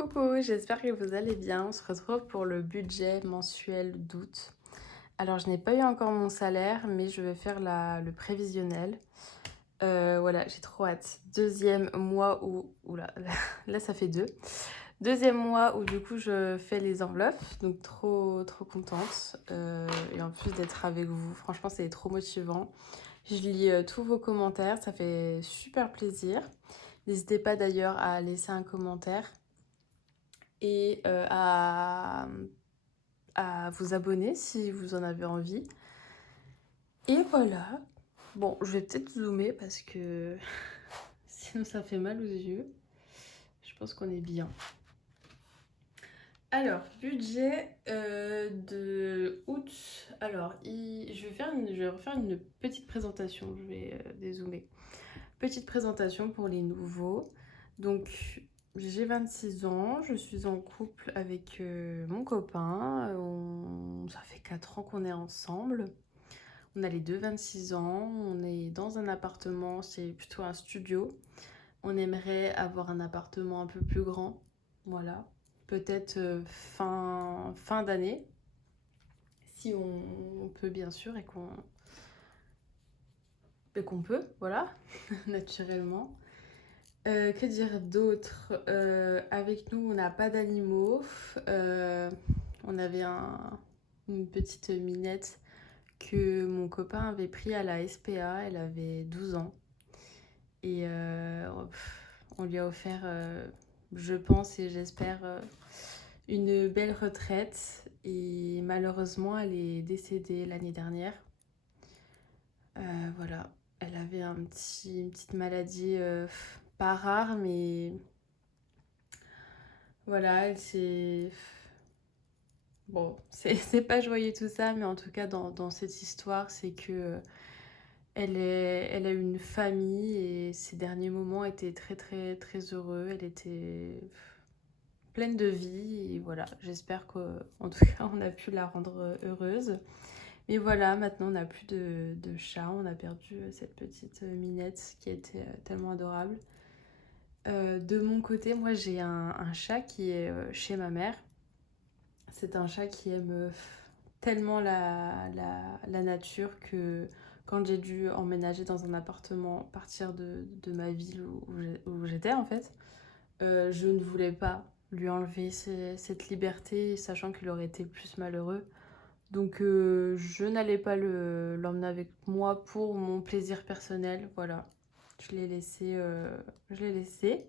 Coucou, j'espère que vous allez bien. On se retrouve pour le budget mensuel d'août. Alors, je n'ai pas eu encore mon salaire, mais je vais faire le prévisionnel. Voilà, j'ai trop hâte. Deuxième mois où... Oula, là ça fait deux. Deuxième mois où du coup je fais les enveloppes, donc trop trop contente. Et en plus d'être avec vous, franchement c'est trop motivant. Je lis tous vos commentaires, ça fait super plaisir. N'hésitez pas d'ailleurs à laisser un commentaire et à vous abonner si vous en avez envie. Et voilà. Bon, je vais peut-être zoomer parce que sinon ça fait mal aux yeux. Je pense qu'on est bien. Alors, budget de août. Alors, je vais refaire une petite présentation. Je vais dézoomer. Petite présentation pour les nouveaux. Donc, j'ai 26 ans, je suis en couple avec mon copain. Ça fait 4 ans qu'on est ensemble. On a les deux 26 ans, on est dans un appartement, c'est plutôt un studio. On aimerait avoir un appartement un peu plus grand, voilà. Peut-être fin d'année, si on peut bien sûr et qu'on peut, voilà, naturellement. Que dire d'autre? Avec nous, on n'a pas d'animaux. On avait une petite minette que mon copain avait pris à la SPA. Elle avait 12 ans. Et on lui a offert, je pense et j'espère, une belle retraite. Et malheureusement, elle est décédée l'année dernière. Voilà, elle avait une petite maladie pas rare, mais voilà, elle s'est... Bon, c'est pas joyeux tout ça, mais en tout cas, dans cette histoire, c'est que elle a eu une famille et ses derniers moments étaient très, très, très heureux. Elle était pleine de vie et voilà, j'espère qu'en tout cas, on a pu la rendre heureuse. Mais voilà, maintenant, on n'a plus de chat. On a perdu cette petite minette qui était tellement adorable. De mon côté, moi j'ai un chat qui est chez ma mère. C'est un chat qui aime tellement la nature que quand j'ai dû emménager dans un appartement, partir de ma ville où j'étais en fait, je ne voulais pas lui enlever cette liberté, sachant qu'il aurait été plus malheureux. Donc je n'allais pas l'emmener avec moi pour mon plaisir personnel, voilà. Je l'ai laissé, je l'ai laissé.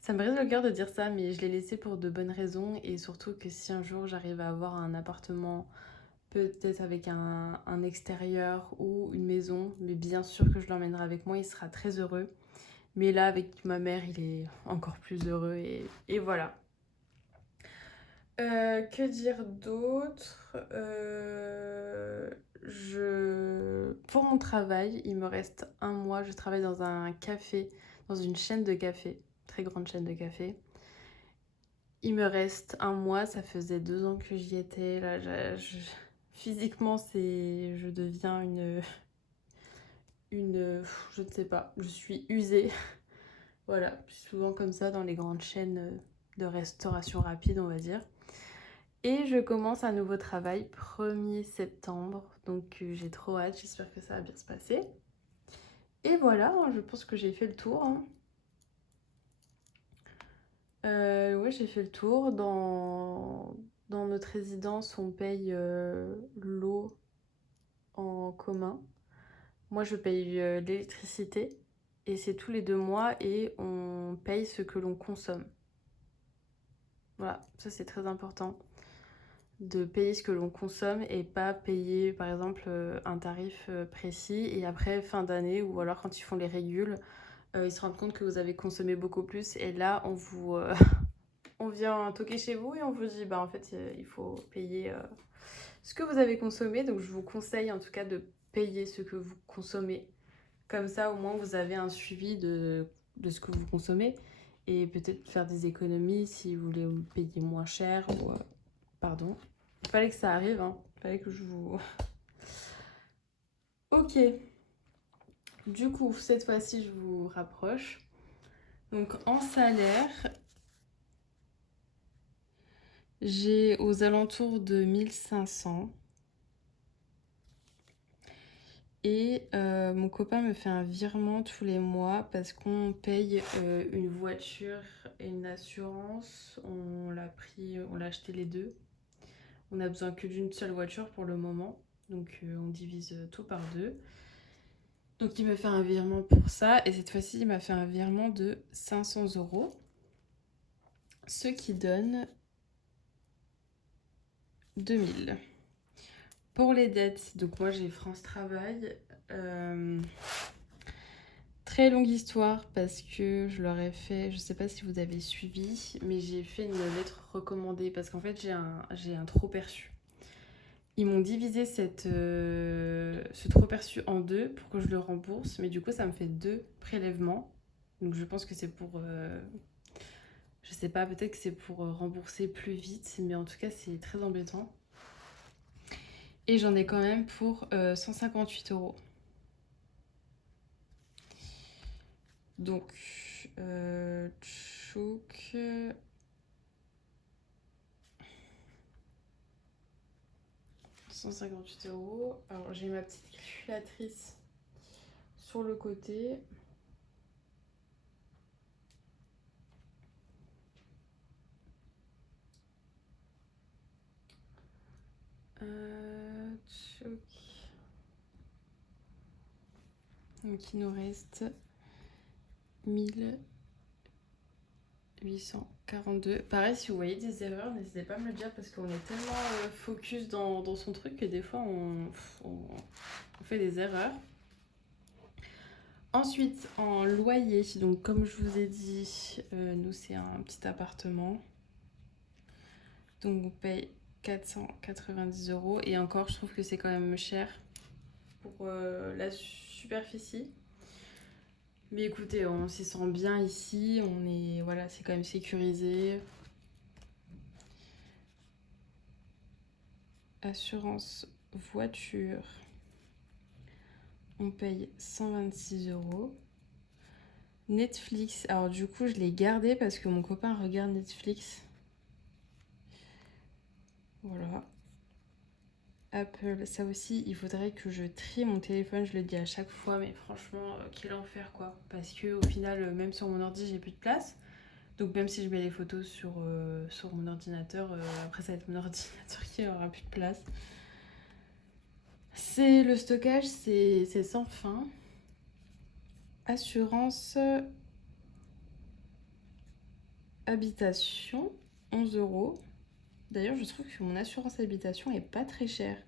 Ça me brise le cœur de dire ça, mais je l'ai laissé pour de bonnes raisons et surtout que si un jour j'arrive à avoir un appartement, peut-être avec un extérieur ou une maison, mais bien sûr que je l'emmènerai avec moi, il sera très heureux. Mais là, avec ma mère, il est encore plus heureux et voilà. Que dire d'autre? Pour mon travail, il me reste un mois. Je travaille dans un café, dans une chaîne de café, très grande chaîne de café. Il me reste un mois, ça faisait 2 ans que j'y étais. Là, physiquement, je deviens je ne sais pas, je suis usée. Voilà, souvent comme ça dans les grandes chaînes de restauration rapide, on va dire. Et je commence un nouveau travail 1er septembre, donc j'ai trop hâte, j'espère que ça va bien se passer. Et voilà, hein, je pense que j'ai fait le tour, hein. Ouais, j'ai fait le tour. Dans notre résidence, on paye l'eau en commun. Moi, je paye l'électricité et c'est tous les 2 mois et on paye ce que l'on consomme. Voilà, ça c'est très important de payer ce que l'on consomme et pas payer par exemple un tarif précis et après fin d'année ou alors quand ils font les régules, ils se rendent compte que vous avez consommé beaucoup plus et là on vient toquer chez vous et on vous dit bah en fait il faut payer ce que vous avez consommé. Donc je vous conseille en tout cas de payer ce que vous consommez. Comme ça au moins vous avez un suivi de ce que vous consommez et peut-être faire des économies si vous voulez payer moins cher ou pardon. Il fallait que ça arrive, hein. Il fallait que je vous... Ok, du coup cette fois-ci je vous rapproche. Donc en salaire, J'ai aux alentours de 1500. Et mon copain me fait un virement tous les mois parce qu'on paye une voiture et une assurance. On l'a acheté les deux. On a besoin que d'une seule voiture pour le moment. Donc on divise tout par deux. Donc il me fait un virement pour ça. Et cette fois-ci, il m'a fait un virement de 500 €. Ce qui donne 2000. Pour les dettes, donc moi j'ai France Travail. Très longue histoire parce que je leur ai fait, je sais pas si vous avez suivi, mais j'ai fait une lettre recommandée parce qu'en fait j'ai un trop perçu. Ils m'ont divisé ce trop perçu en deux pour que je le rembourse, mais du coup ça me fait deux prélèvements. Donc je pense que c'est pour, je sais pas, peut-être que c'est pour rembourser plus vite, mais en tout cas c'est très embêtant. Et j'en ai quand même pour 158 €. Donc, tchouk. 158 €. Alors, j'ai ma petite calculatrice sur le côté. Tchouk. Donc, il nous reste 1842. Pareil, si vous voyez des erreurs, n'hésitez pas à me le dire parce qu'on est tellement focus dans son truc que des fois on fait des erreurs. Ensuite, en loyer, donc comme je vous ai dit, nous c'est un petit appartement. Donc on paye 490 € et encore je trouve que c'est quand même cher pour la superficie. Mais écoutez, on s'y sent bien ici, voilà, c'est quand même sécurisé. Assurance voiture, on paye 126 €. Netflix, alors du coup je l'ai gardé parce que mon copain regarde Netflix. Voilà. Apple, ça aussi, il faudrait que je trie mon téléphone, je le dis à chaque fois, mais franchement, quel enfer quoi. Parce que au final, même sur mon ordi, j'ai plus de place. Donc même si je mets les photos sur mon ordinateur, après ça va être mon ordinateur qui aura plus de place. C'est le stockage, c'est sans fin. Assurance habitation, 11 €. D'ailleurs, je trouve que mon assurance habitation est pas très chère.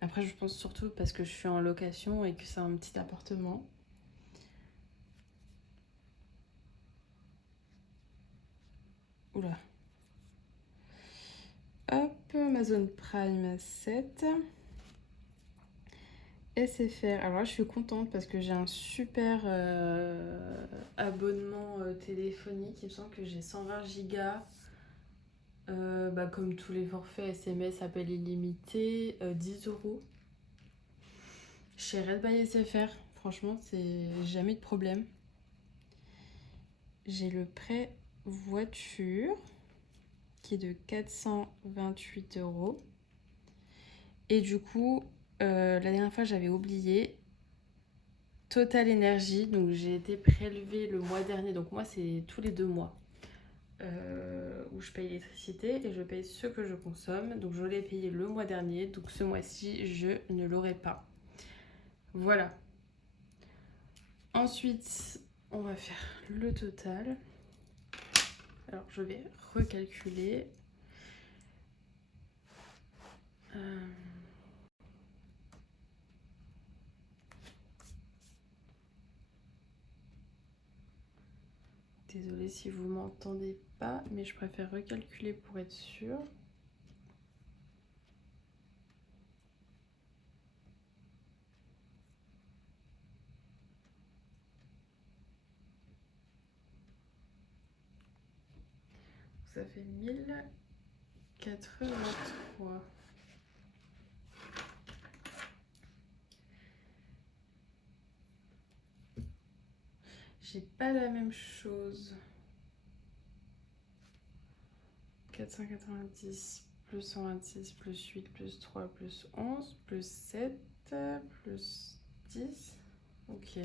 Après, je pense surtout parce que je suis en location et que c'est un petit appartement. Oula. Hop, Amazon Prime 7. SFR, alors là je suis contente parce que j'ai un super abonnement téléphonique. Il me semble que j'ai 120 gigas. Comme tous les forfaits SMS, appel illimité, 10 €. Chez Red by SFR, franchement, c'est jamais de problème. J'ai le prêt voiture qui est de 428 €. Et du coup, la dernière fois, j'avais oublié Total Énergie. Donc, j'ai été prélevée le mois dernier. Donc, moi, c'est tous les 2 mois où je paye l'électricité et je paye ce que je consomme. Donc, je l'ai payé le mois dernier. Donc, ce mois-ci, je ne l'aurai pas. Voilà. Ensuite, on va faire le total. Alors, je vais recalculer. Désolée si vous m'entendez pas, mais je préfère recalculer pour être sûre. Ça fait 1083. J'ai pas la même chose 490 plus 126 plus 8 plus 3 plus 11 plus 7 plus 10. Ok.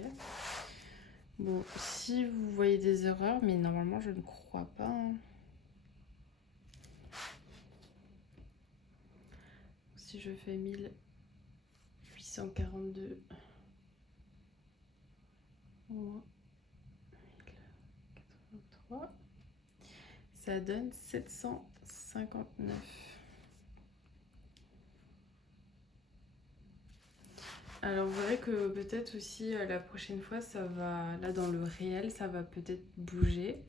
Bon, si vous voyez des erreurs, mais normalement je ne crois pas, hein. Si je fais 1842 moins 1083, ça donne 759. Alors vous verrez que peut-être aussi la prochaine fois ça va, là dans le réel ça va peut-être bouger.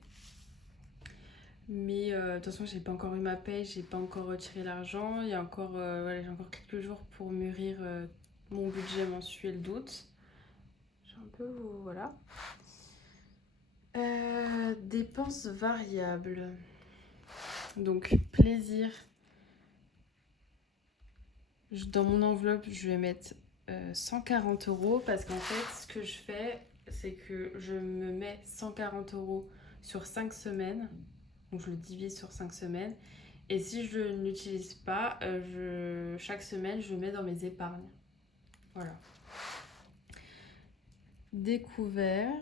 Mais de toute façon j'ai pas encore eu ma paye, j'ai pas encore retiré l'argent. Il y a encore, voilà, j'ai encore quelques jours pour mûrir mon budget mensuel d'août. J'ai un peu, voilà. Dépenses variables. Donc plaisir. Dans mon enveloppe je vais mettre 140 € parce qu'en fait ce que je fais c'est que je me mets 140 € sur 5 semaines. Donc je le divise sur 5 semaines. Et si je ne l'utilise pas, chaque semaine, je le mets dans mes épargnes. Voilà. Découvert,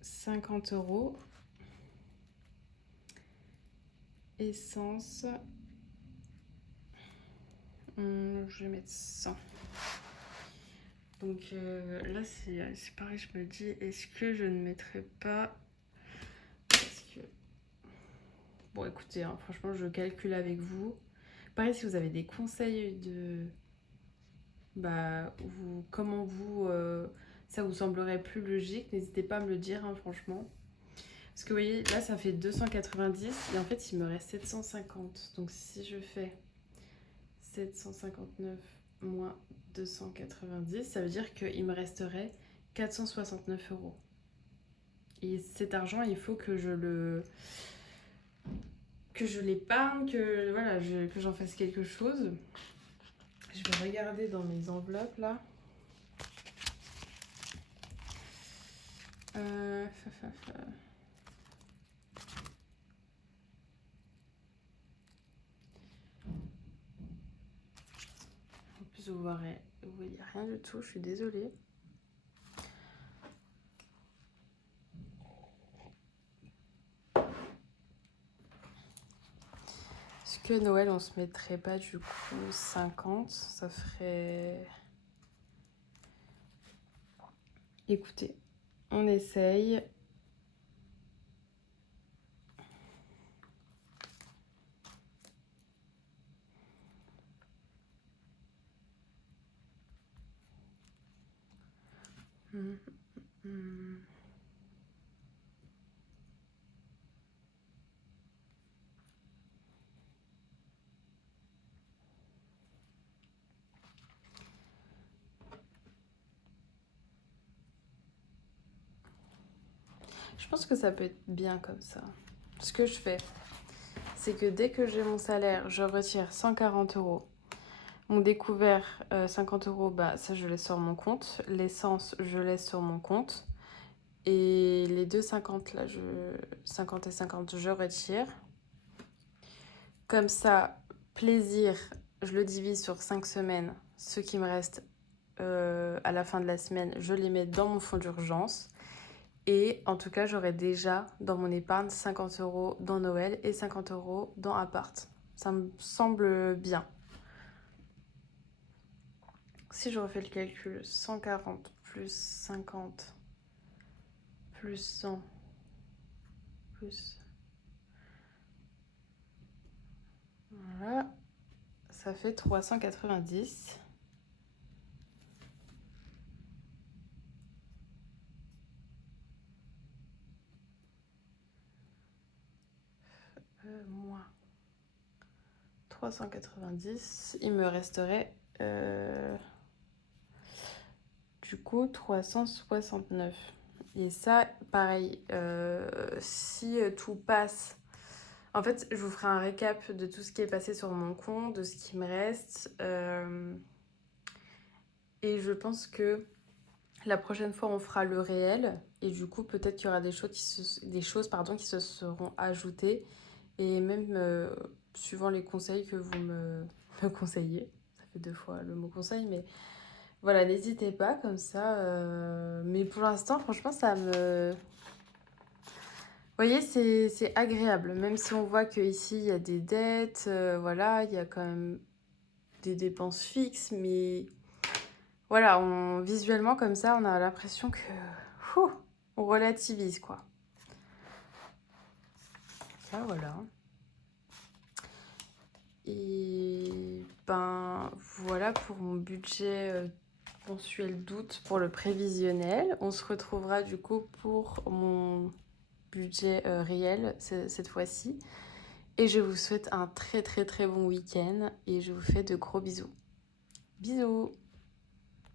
50 €. Essence, je vais mettre 100. Donc là, c'est pareil, je me dis, est-ce que je ne mettrai pas... Parce que... Bon, écoutez, hein, franchement, je calcule avec vous. Pareil, si vous avez des conseils de... comment ça vous semblerait plus logique, n'hésitez pas à me le dire, hein, franchement. Parce que vous voyez, là, ça fait 290 et en fait, il me reste 750. Donc, si je fais 759 moins 290, ça veut dire qu'il me resterait 469 €. Et cet argent, il faut que je l'épargne, que voilà, que j'en fasse quelque chose. Je vais regarder dans mes enveloppes là. En plus, vous voyez rien du tout, je suis désolée. Est-ce que Noël, on se mettrait pas du coup 50? Ça ferait... Écoutez, on essaye. Je pense que ça peut être bien comme ça. Ce que je fais, c'est que dès que j'ai mon salaire, je retire 140 €. Mon découvert, 50 €, bah, ça je laisse sur mon compte. L'essence, je laisse sur mon compte. Et les 2,50 là, 50 et 50, je retire. Comme ça, plaisir, je le divise sur 5 semaines. Ce qui me reste à la fin de la semaine, je les mets dans mon fonds d'urgence. Et en tout cas, j'aurai déjà dans mon épargne 50 € dans Noël et 50 € dans appart. Ça me semble bien. Si je refais le calcul, 140 plus 50 plus 100 plus... Voilà, ça fait 390. Moins 390, il me resterait du coup 369. Et ça, pareil, si tout passe... En fait, je vous ferai un récap de tout ce qui est passé sur mon compte, de ce qui me reste. Et je pense que la prochaine fois, on fera le réel. Et du coup, peut-être qu'il y aura des choses qui se seront ajoutées. Et même suivant les conseils que vous me conseillez, ça fait 2 fois le mot conseil, mais voilà, n'hésitez pas comme ça. Mais pour l'instant, franchement, ça me... Vous voyez, c'est agréable, même si on voit qu'ici, il y a des dettes, voilà, il y a quand même des dépenses fixes, mais voilà, visuellement, comme ça, on a l'impression que... Ouh, on relativise, quoi. Ça, voilà. Et ben voilà pour mon budget mensuel d'août pour le prévisionnel. On se retrouvera du coup pour mon budget réel cette fois-ci. Et je vous souhaite un très très très bon week-end et je vous fais de gros bisous. Bisous!